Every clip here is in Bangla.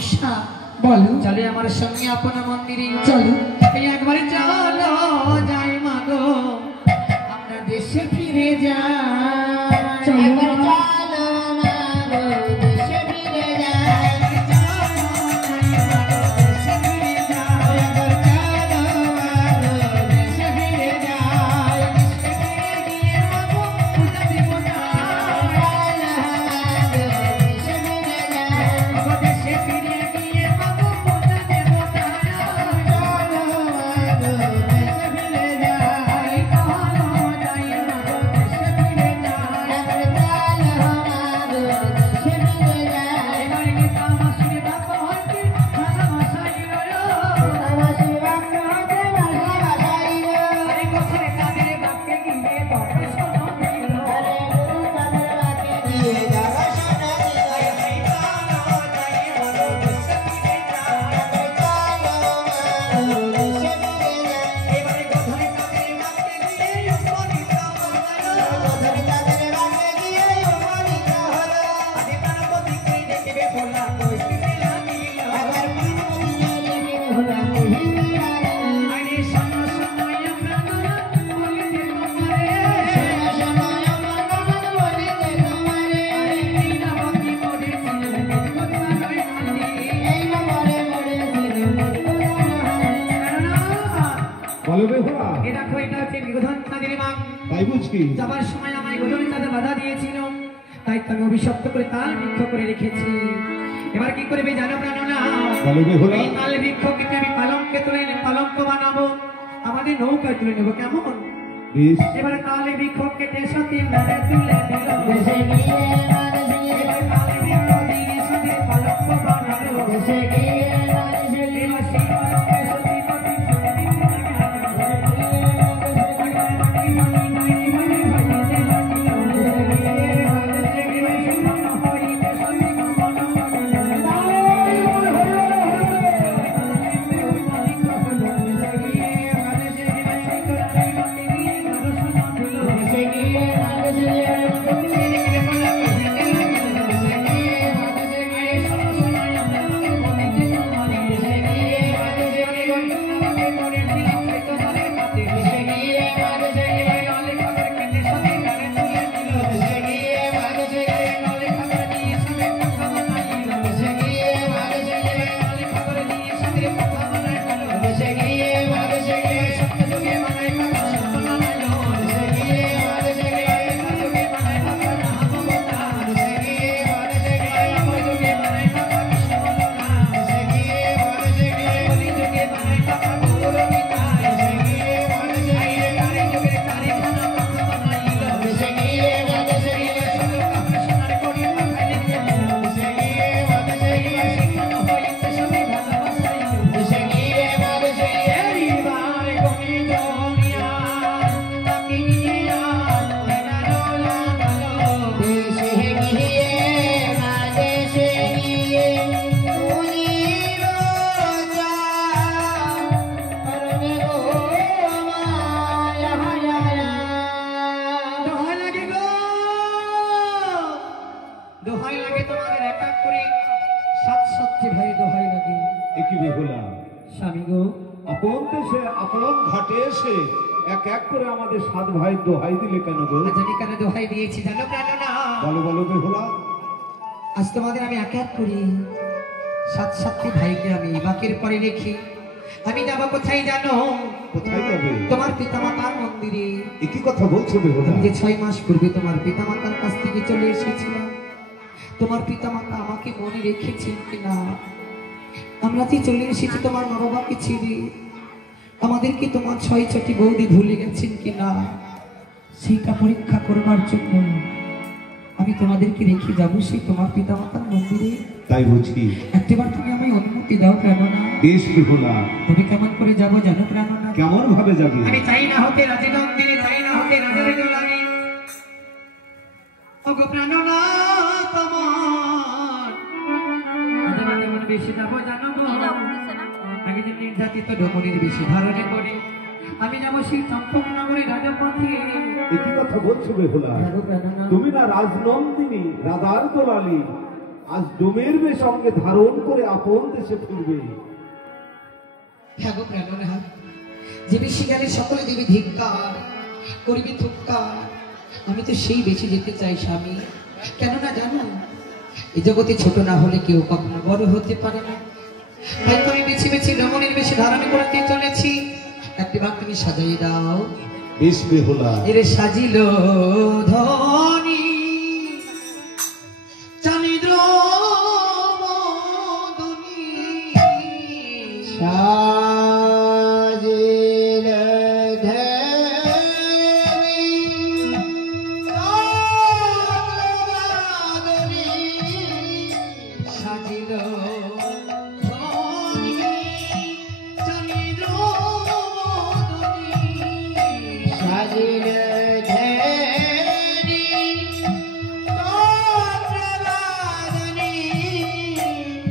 মনসা বলো চলে আমার সঙ্গে আপন মন্দিরে চলো এই একবারে চলো যাই মাগো আমরা দেশে ফিরে যাই চলো যাবার সময় আমায় গোধূলি চাঁদে বাধা দিয়েছিল, তাই তো আমি অভিশপ্ত করে তাল বৃক্ষ করে রেখেছি। এবার কি করবে জানো প্রাণনা? এই তাল বৃক্ষ কেটে আমি পালঙ্কে তুলে পালঙ্ক বানাবো, আমাদের নৌকায় তুলে নেবো, কেমন? এবার তাল বৃক্ষ কেটে সাথে তুলে পালঙ্ক বানাবো। আজ তোমাদের আমি এক এক করি সাত সাতটি ভাইকে আমি বাকির পরে রেখে আমি যাবো কোথায় জানো? কোথায় যাবে? তোমার পিতামাতার মন্দিরে। একই কথা বলছো বেহুলা? আমি যে 6 মাস পূর্বে তোমার পিতামাতার কাছ থেকে চলে এসেছিলাম, তোমার পিতামাতা আমাকে মনে রেখেছেন কিনা? আমরা যে চলে এসেছি তোমার মা বাবাকে ছেড়ে, আমাদেরকে তোমার 6 বৌদি ভুলে গেছেন কিনা সেইটা পরীক্ষা করবার জন্য আমি তোমাদেরকে রেখে যাবো সেই তোমার পিতামাতার মন্দিরে। তাই বুঝি? একবার তুমি আমায় অনুমতি দাও প্রাণনা। বেশ বেহুলা। তুমি কেমন করে যাবো জানো প্রাণনা? কেমন ভাবে যাবে? আমি চাই না হতে রাজমন্দিরে, চাই না হতে রাজার লাগে। ওগো প্রাণনা তোমার কেমন বেশি যাবো জানো? আগে যে নির্যাতিত ডমনির বেশি ধারণে করে আমি যাবো সেই চম্পকনগরের রাজপথে। একই কথা বলছো বেহুলা? তুমি না রাজনন্দিনী, রাধার দোলালি, আজ ডোমের বেশ সঙ্গে ধারণ করে আপন দেশে ফিরবে। হ্যাঁ গো প্রাণনাথ, যে বেশি গেলে সকলে দেবে ধিক্কার, করিবে থুক্কার। আমি তো সেই বেশি যেতে চাই স্বামী। কেননা জানো, এই জগতে ছোট না হলে কেউ কখনো বড় হতে পারে না। তাই তো আমি বেছে বেছে রমণীর বেশি ধারণ করতে চলেছি। একটি বাক তুমি সাজাই দাও। বেশ বেহুলা, এরে সাজিল ধনী চানিদ্র মদনী, সাজিল সাজিল ধনী চানিদ্র মদনী, সাজিল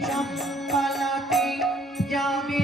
চম্পালাতে যাবে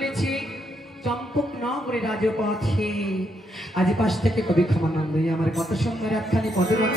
চলেছি চম্পক নগরে রাজপথে। আজ পাশ থেকে কবি ক্ষমানন্দ আমার কত সুন্দর একখানি পদরত